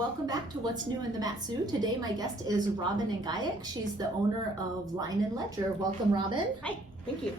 Welcome back to What's New in the Matsu. Today my guest is Robin Angaiak. She's the owner of Line and Ledger. Welcome, Robin. Hi, thank you.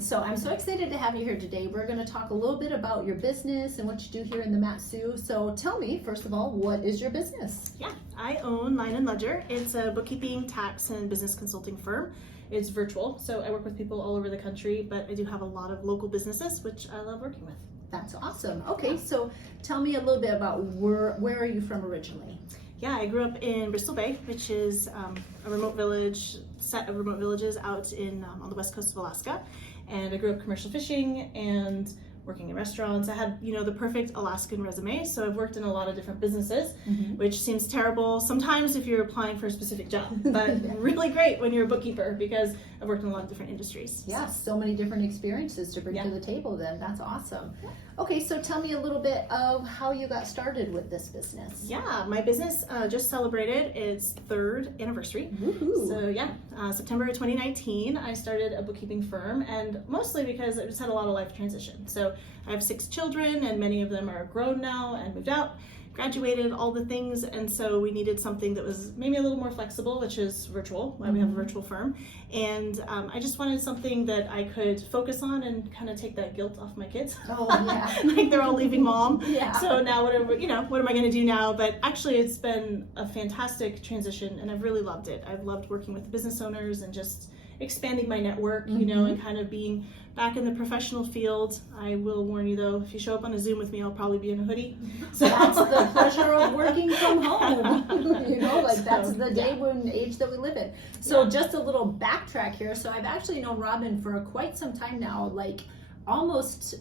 So I'm so excited to have you here today. We're going to talk a little bit about your business and what you do here in the Matsu. So tell me, first of all, what is your business? Yeah, I own Line and Ledger. It's a bookkeeping, tax, and business consulting firm. It's virtual, so I work with people all over the country, but I do have a lot of local businesses, which I love working with. That's awesome. Okay, so tell me a little bit about where are you from originally? Yeah, I grew up in Bristol Bay, which is a remote village, set of remote villages out in on the west coast of Alaska. And I grew up commercial fishing and working in restaurants. I had, the perfect Alaskan resume, so I've worked in a lot of different businesses, which seems terrible sometimes if you're applying for a specific job, but really great when you're a bookkeeper because I've worked in a lot of different industries. Yeah, so many different experiences to bring to the table then. That's awesome. Okay, so tell me a little bit of how you got started with this business. Yeah, my business just celebrated its 3rd anniversary. Woohoo. So September 2019, I started a bookkeeping firm, and mostly because I just had a lot of life transition. So I have 6 children, and many of them are grown now and moved out, graduated, all the things, and so we needed something that was maybe a little more flexible, which is virtual, why we have a virtual firm. And I just wanted something that I could focus on and kind of take that guilt off my kids. Oh, yeah. Like they're all leaving mom. Yeah. So now what am I going to do now? But actually it's been a fantastic transition and I've really loved it. I've loved working with business owners and just expanding my network, and kind of being back in the professional field. I will warn you though, if you show up on a Zoom with me, I'll probably be in a hoodie. So that's the pleasure of working from home. That's the day and age that we live in. So just a little backtrack here. So I've actually known Robin for quite some time now, like almost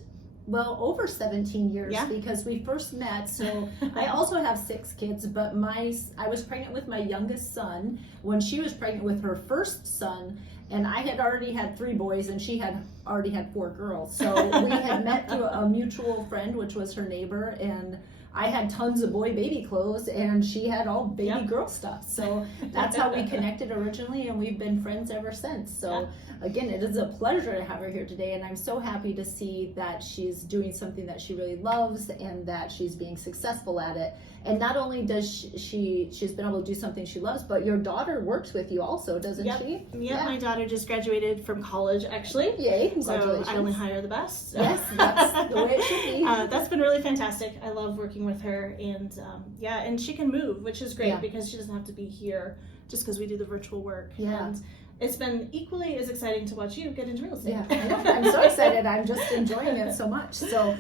over 17 years because we first met. So I also have 6 kids, but I was pregnant with my youngest son when she was pregnant with her first son, and I had already had 3 boys and she had already had 4 girls. So we had met through a mutual friend, which was her neighbor, and I had tons of boy baby clothes and she had all baby girl stuff. So that's how we connected originally, and we've been friends ever since. So again, it is a pleasure to have her here today, and I'm so happy to see that she's doing something that she really loves and that she's being successful at it. And not only does she's been able to do something she loves, but your daughter works with you also, doesn't she? Yeah, my daughter just graduated from college actually. Yay, congratulations. So I only hire the best. So. Yes, that's the way it should be. That's been really fantastic. I love working with her, and and she can move, which is great because she doesn't have to be here just because we do the virtual work. And it's been equally as exciting to watch you get into real estate. Yeah, I know. I'm so excited. I'm just enjoying it so much. So,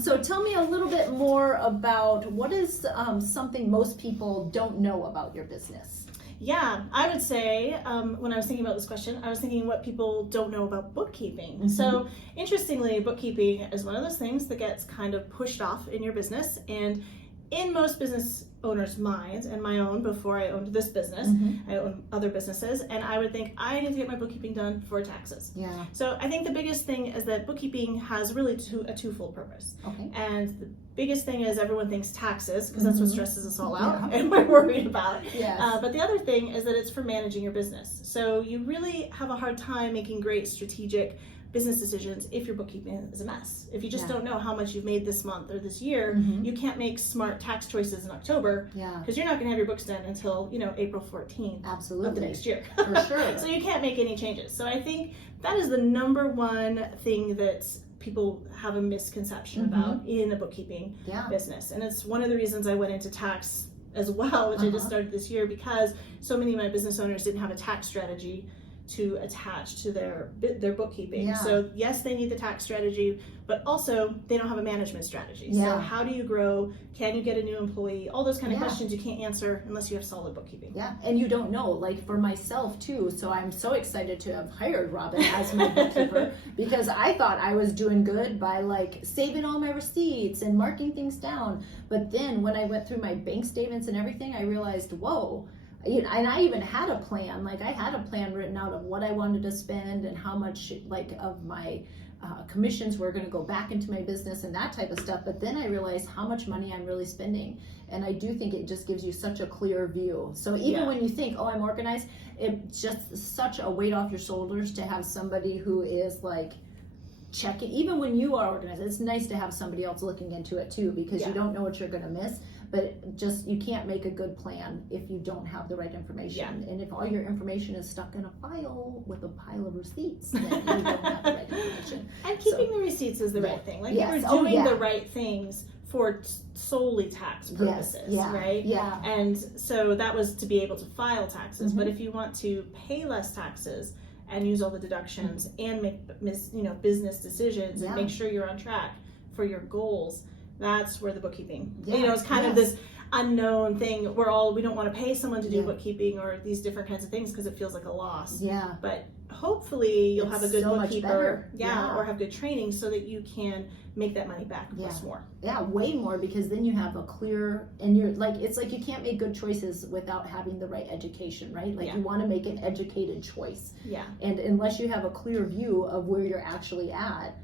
so tell me a little bit more about what is something most people don't know about your business. Yeah, I would say when I was thinking about this question, I was thinking what people don't know about bookkeeping. So interestingly, bookkeeping is one of those things that gets kind of pushed off in your business. And in most business owners' minds, and my own before I owned this business, I own other businesses, and I would think I need to get my bookkeeping done for taxes. Yeah. So I think the biggest thing is that bookkeeping has really a twofold purpose. Okay. And the biggest thing is everyone thinks taxes, because that's what stresses us all out and we're worried about. Yes. But the other thing is that it's for managing your business. So you really have a hard time making great strategic business decisions if your bookkeeping is a mess. If you just don't know how much you've made this month or this year, you can't make smart tax choices in October because you're not going to have your books done until April 14th of the next year. For sure. So you can't make any changes. So I think that is the number one thing that people have a misconception about in a bookkeeping business. And it's one of the reasons I went into tax as well, which I just started this year, because so many of my business owners didn't have a tax strategy to attach to their bookkeeping. So yes, they need the tax strategy, but also they don't have a management strategy. So how do you grow? Can you get a new employee? All those kind of questions you can't answer unless you have solid bookkeeping. Yeah, and you don't know, like for myself too, so I'm so excited to have hired Robin as my bookkeeper because I thought I was doing good by like saving all my receipts and marking things down. But then when I went through my bank statements and everything, I realized, whoa, and I even had a plan. Like I had a plan written out of what I wanted to spend and how much like of my commissions were going to go back into my business and that type of stuff. But then I realized how much money I'm really spending. And I do think it just gives you such a clear view. So even when you think, oh, I'm organized, it's just such a weight off your shoulders to have somebody who is like checking. Even when you are organized, it's nice to have somebody else looking into it too, because you don't know what you're going to miss. but just, you can't make a good plan if you don't have the right information. And if all your information is stuck in a file with a pile of receipts, then you don't have the right information. And keeping the receipts is the right thing. Like, Yes. you're doing the right things for solely tax purposes, right? Yeah. And so that was to be able to file taxes. But if you want to pay less taxes and use all the deductions and make business decisions and make sure you're on track for your goals, that's where the bookkeeping, it's kind of this unknown thing. We don't want to pay someone to do bookkeeping or these different kinds of things because it feels like a loss. Yeah. But hopefully you'll have a good bookkeeper, or have good training so that you can make that money back plus more. Yeah, way more, because then you have a clear, and you're like, it's like you can't make good choices without having the right education, right? Like you want to make an educated choice. Yeah. And unless you have a clear view of where you're actually at,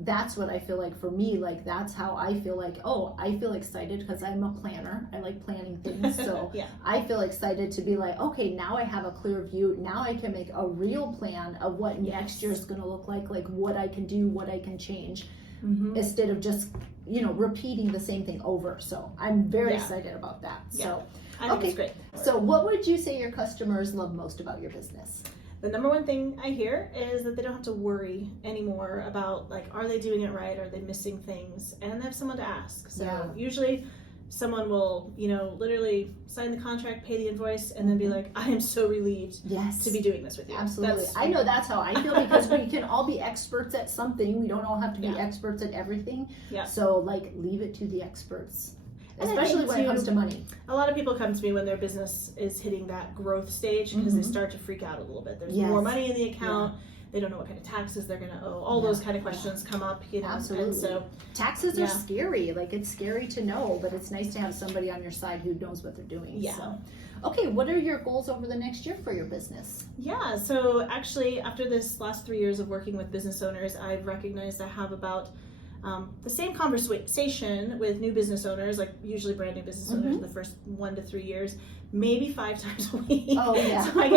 that's what I feel like for me, like that's how I feel like, I feel excited because I'm a planner. I like planning things. So I feel excited to be like, okay, now I have a clear view. Now I can make a real plan of what next year is going to look like what I can do, what I can change, instead of just, repeating the same thing over. So I'm very excited about that. So, I think it's great. So what would you say your customers love most about your business? The number one thing I hear is that they don't have to worry anymore about, like, are they doing it right? Are they missing things? And they have someone to ask. So usually someone will, literally sign the contract, pay the invoice, and then be like, I am so relieved to be doing this with you. Absolutely. I know that's how I feel, because we can all be experts at something. We don't all have to be experts at everything. Yeah. So, like, leave it to the experts. Especially when it comes to money. A lot of people come to me when their business is hitting that growth stage because they start to freak out a little bit. There's more money in the account. They don't know what kind of taxes they're going to owe. All those kind of questions come up. Absolutely. And so taxes are scary. Like, it's scary to know, but it's nice to have somebody on your side who knows what they're doing. Yeah. So. Okay, what are your goals over the next year for your business? Yeah, so actually after this last 3 years of working with business owners, I've recognized I have about the same conversation with new business owners, like usually brand new business owners in the first 1 to 3 years, maybe 5 times a week. Oh yeah. So I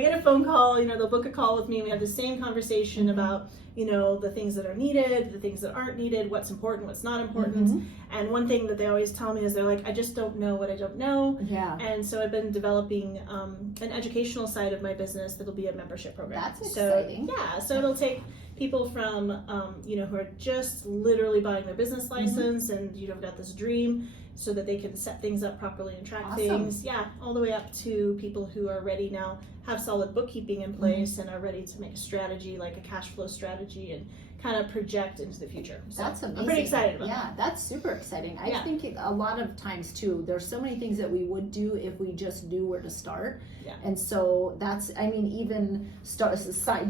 get a phone call, they'll book a call with me and we have the same conversation about, the things that are needed, the things that aren't needed, what's important, what's not important. And one thing that they always tell me is they're like, I just don't know what I don't know. Yeah. And so I've been developing an educational side of my business that'll be a membership program. That's exciting. So it'll take people from, who are just literally buying their business license and, got this dream so that they can set things up properly and track things. Yeah, all the way up to people who are ready now, have solid bookkeeping in place and are ready to make a strategy, like a cash flow strategy, and kind of project into the future. So that's amazing. I'm pretty excited about that. Yeah, that's super exciting. I think a lot of times too, there's so many things that we would do if we just knew where to start. Yeah. And so even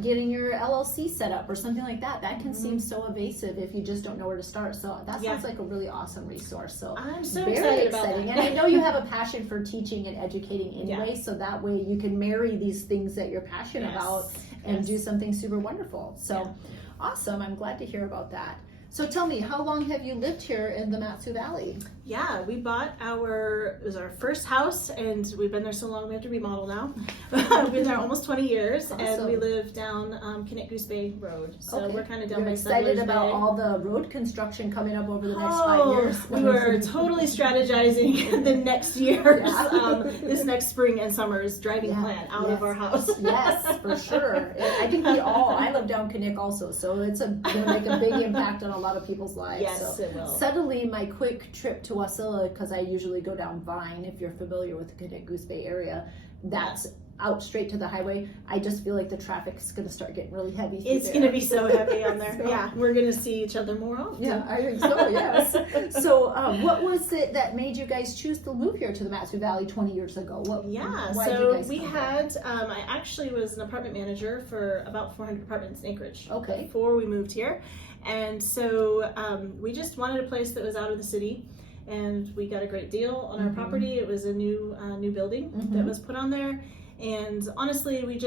getting your LLC set up or something like that, that can seem so evasive if you just don't know where to start. So that sounds like a really awesome resource. So I'm so very excited exciting. about And that. I know you have a passion for teaching and educating anyway, so that way you can marry these things that you're passionate about and do something super wonderful. So awesome. I'm glad to hear about that. So tell me, how long have you lived here in the Wasilla Valley? Yeah, we bought it was our first house, and we've been there so long we have to remodel now. We've been there almost 20 years, and we live down Angaiak Goose Bay Road. So we're kind of down by excited Settlers about Bay. all the road construction coming up over the next 5 years. We were totally strategizing the next years, this next spring and summer's driving plan out of our house. Yes, for sure. I think I live down Angaiak also, so it's going to make a big impact on a lot of people's lives. Yes, it will. Suddenly, my quick trip to Wasilla, because I usually go down Vine, if you're familiar with the Angaiak Goose Bay area, that's out straight to the highway. I just feel like the traffic's going to start getting really heavy. It's going to be so heavy on there. Yeah, we're going to see each other more often. Yeah, I think so, yes. So what was it that made you guys choose to move here to the Wasilla Valley 20 years ago? I actually was an apartment manager for about 400 apartments in Anchorage before we moved here. And so we just wanted a place that was out of the city, and we got a great deal on our property. It was a new building that was put on there. And honestly, we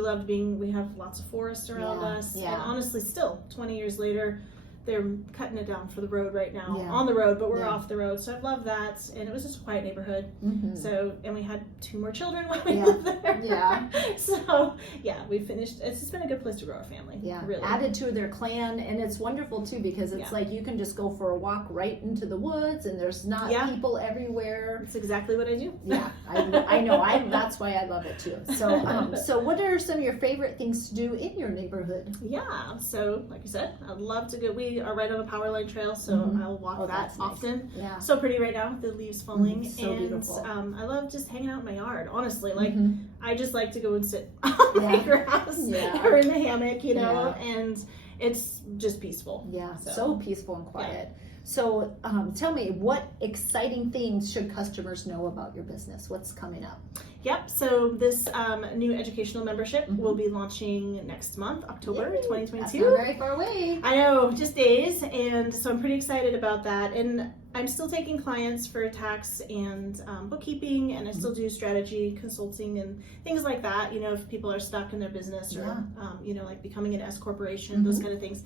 loved we have lots of forest around us. Yeah. And honestly, still 20 years later, they're cutting it down for the road right now, Yeah. on the road, but we're Yeah. off the road. So I've loved that. And it was just a quiet neighborhood. Mm-hmm. So, and we had 2 more children while we Yeah. lived there. Yeah. So, yeah, we finished. It's just been a good place to grow our family. Yeah, Really. added to their clan, and it's wonderful too because it's Yeah. like you can just go for a walk right into the woods, and there's not Yeah. people everywhere. That's exactly what I do. Yeah, I know. That's why I love it too. So, so what are some of your favorite things to do in your neighborhood? Yeah, so like I said, I'd love to go. We are right on a power line trail, so Mhm. I'll walk Oh, that that's nice. often. Yeah. So pretty right now, the leaves falling, Mhm, so and beautiful. I love just hanging out in my yard. Honestly, like Mhm. I just like to go and sit on my Yeah. grass Yeah. or in the hammock, and it's just peaceful. Yeah, So, so peaceful and quiet. So, tell me, what exciting things should customers know about your business? What's coming up? Yep. So this new educational membership Mhm. will be launching next month, October Yay, 2022. That's not very far away. I know, just days, and so I'm pretty excited about that. And I'm still taking clients for tax and bookkeeping, and I still do strategy consulting and things like that. If people are stuck in their business or like becoming an S corporation, those kind of things.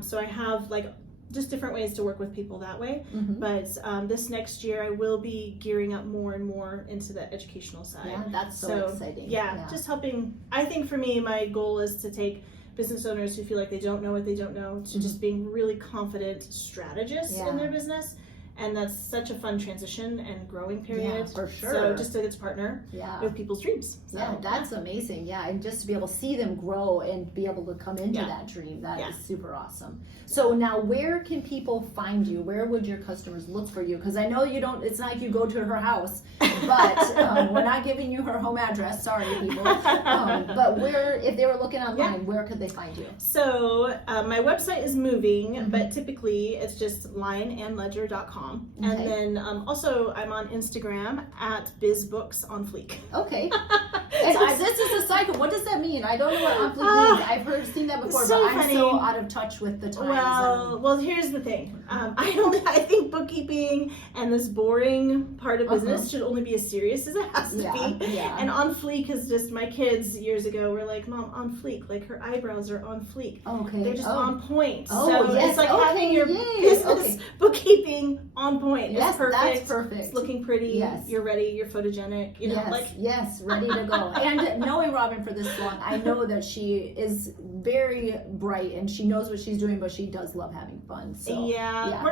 So I have like just different ways to work with people that way. Mhm. But this next year, I will be gearing up more and more into the educational side. Yeah, that's so exciting. Yeah, just helping. I think for me, my goal is to take business owners who feel like they don't know what they don't know to just being really confident strategists in their business. And that's such a fun transition and growing period. Yeah, for sure. So just to get to partner with people's dreams. So, yeah, that's amazing. Yeah, and just to be able to see them grow and be able to come into Yeah. that dream, that is Yeah. super awesome. So now, where can people find you? Where would your customers look for you? Because I know you don't. It's not like you go to her house, but we're not giving you her home address. Sorry, people. But where, if they were looking online, where could they find you? So my website is moving, but typically it's just lionandledger.com. Okay. And then also I'm on Instagram at bizbooksonfleek. Okay. And this is a cycle. What does that mean? I don't know what on fleek means. I've seen that before, so but I'm funny. so out of touch with the times. Well, here's the thing. I think bookkeeping and this boring part of business should only be as serious as it has to be. Yeah. And on fleek is just, my kids years ago were like, Mom, on fleek, like her eyebrows are on fleek. Okay. They're just on point. Oh, so yes. it's like Okay, having your yay. business bookkeeping on point. Yes, it's perfect. that's perfect. It's looking pretty. Yes. You're ready. You're photogenic. Yes, ready to go. And knowing Robin for this long, I know that she is very bright and she knows what she's doing, but she does love having fun. So we're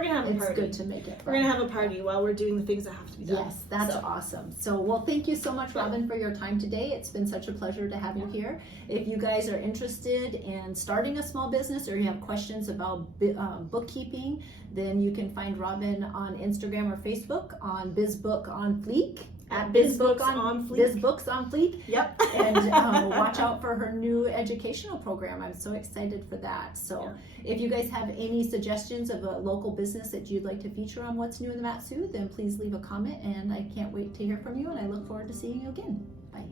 gonna have a party. It's good to make it fun. We're gonna have a party while we're doing the things that have to be done. Yes, that's awesome. So, well, thank you so much, Robin, for your time today. It's been such a pleasure to have you here. If you guys are interested in starting a small business or you have questions about bookkeeping, then you can find Robin on Instagram or Facebook on BizBook on Fleek. At BizBooks on Fleek. BizBooks on Fleek. Yep. And watch out for her new educational program. I'm so excited for that. So if you guys have any suggestions of a local business that you'd like to feature on What's New in the Mat-Su, then please leave a comment, and I can't wait to hear from you, and I look forward to seeing you again. Bye.